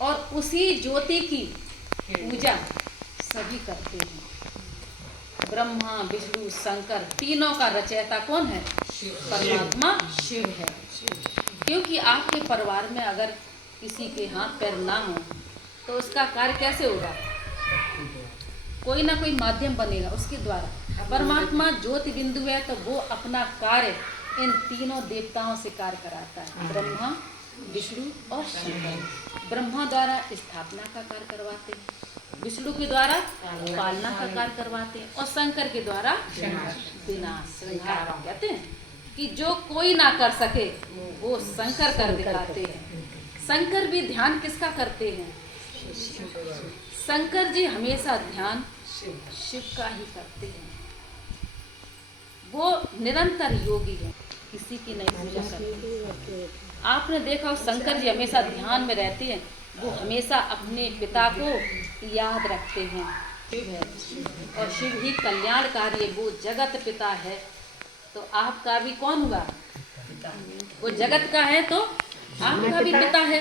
और उसी ज्योति की पूजा सभी करते हैं। ब्रह्मा विष्णु शंकर तीनों का रचयिता कौन है? परमात्मा शिव है। क्योंकि आपके परिवार में अगर किसी के हाथ पैर ना हो तो उसका कार्य कैसे होगा? कोई ना कोई माध्यम बनेगा उसके द्वारा। परमात्मा ज्योति बिंदु है तो वो अपना कार्य इन तीनों देवताओं से कार्य कराता है, ब्रह्मा विष्णु और शंकर। ब्रह्मा द्वारा स्थापना का कार्य करवाते हैं, विष्णु के द्वारा पालना का कार्य करवाते हैं और शंकर के द्वारा विनाश। कहते हैं कि जो कोई ना कर सके वो शंकर कर दिखाते हैं। शंकर भी ध्यान किसका करते हैं? शंकर जी हमेशा ध्यान शिव का ही करते हैं। वो निरंतर योगी है, किसी की नहीं पूजा करते। आपने देखा शंकर जी हमेशा ध्यान में रहते हैं, वो हमेशा अपने पिता को याद रखते हैं। शिव है और शिव ही कल्याणकारी है, वो जगत पिता है। तो आपका भी कौन हुआ? वो जगत का है तो आपका भी पिता है।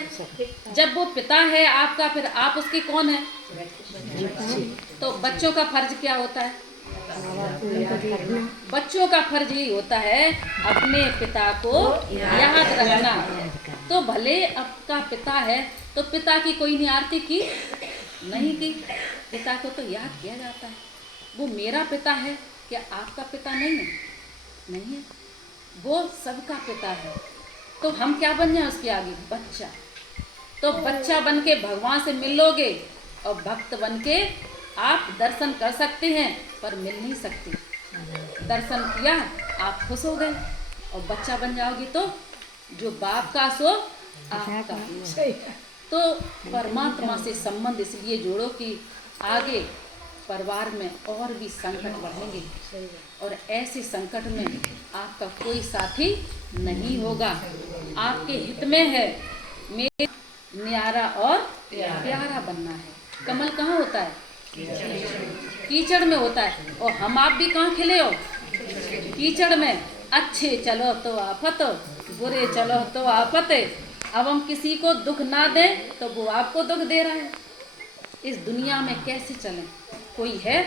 जब वो पिता है आपका, फिर आप उसके कौन है? तो बच्चों का फर्ज क्या होता है? बच्चों का फर्ज यही होता है अपने पिता को याद रखना। तो भले आपका पिता है तो पिता की कोई ने आरती की नहीं की, पिता को तो याद किया जाता है। वो मेरा पिता है, क्या आपका पिता नहीं है? नहीं है, वो सबका पिता है। तो हम क्या बन जाए उसके आगे? बच्चा। तो बच्चा बन के भगवान से मिलोगे और भक्त बन के आप दर्शन कर सकते हैं पर मिल नहीं सकते। दर्शन किया आप खुश हो गए और बच्चा बन जाओगे तो जो बाप का सो आपका। तो परमात्मा से संबंध इसलिए जोड़ो कि आगे परिवार में और भी संकट बढ़ेंगे और ऐसे संकट में आपका कोई साथी नहीं होगा। आपके हित में है मेरे न्यारा और प्यारा बनना है। कमल कहाँ होता है? कीचड़ में होता है। और हम आप भी कहाँ खिले हो? कीचड़ में। अच्छे चलो तो आफत, बुरे चलो तो आफत। अब हम किसी को दुख ना दें तो वो आपको दुख दे रहा है। इस दुनिया में कैसे चलें? कोई है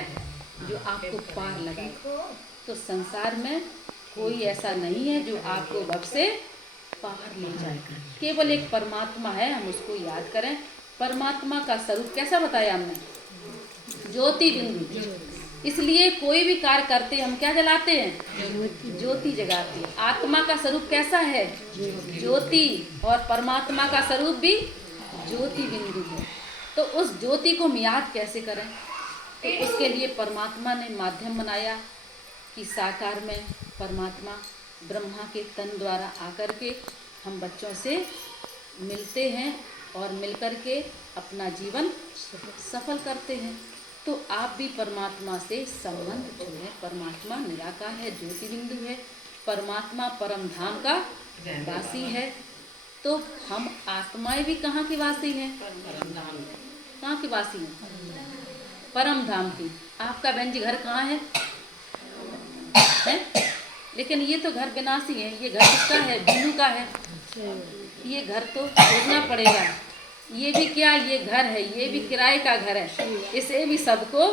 जो आपको पार लगे? तो संसार में कोई ऐसा नहीं है जो आपको वक्त से पार ले जाए। केवल एक परमात्मा है, हम उसको याद करें। परमात्मा का स्वरूप कैसा बताया हमने? ज्योति बिंदु। इसलिए कोई भी कार्य करते हम क्या जलाते हैं? ज्योति जगाते हैं। आत्मा का स्वरूप कैसा है? ज्योति। और परमात्मा का स्वरूप भी ज्योति बिंदु है। तो उस ज्योति को हम याद कैसे करें? तो उसके लिए परमात्मा ने माध्यम बनाया कि साकार में परमात्मा ब्रह्मा के तन द्वारा आकर के हम बच्चों से मिलते हैं और मिलकर के अपना जीवन सफल करते हैं। तो आप भी परमात्मा से संबंध जोड़ें। परमात्मा निराकार है, ज्योति बिंदु है। परमात्मा परम धाम का वासी है। तो हम आत्माएं भी कहाँ की वासी हैं? कहाँ की वासी हैं? परम धाम की। आपका बहन जी घर कहाँ है? लेकिन ये तो घर विनाशी है। ये घर किसका है? बिनु का है। ये घर तो छोड़ना पड़ेगा। ये भी क्या, ये घर है, ये भी किराए का घर है, इसे भी सबको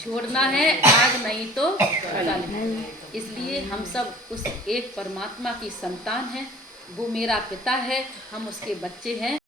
छोड़ना है, आज नहीं तो कल। इसलिए हम सब उस एक परमात्मा की संतान हैं। वो मेरा पिता है, हम उसके बच्चे हैं।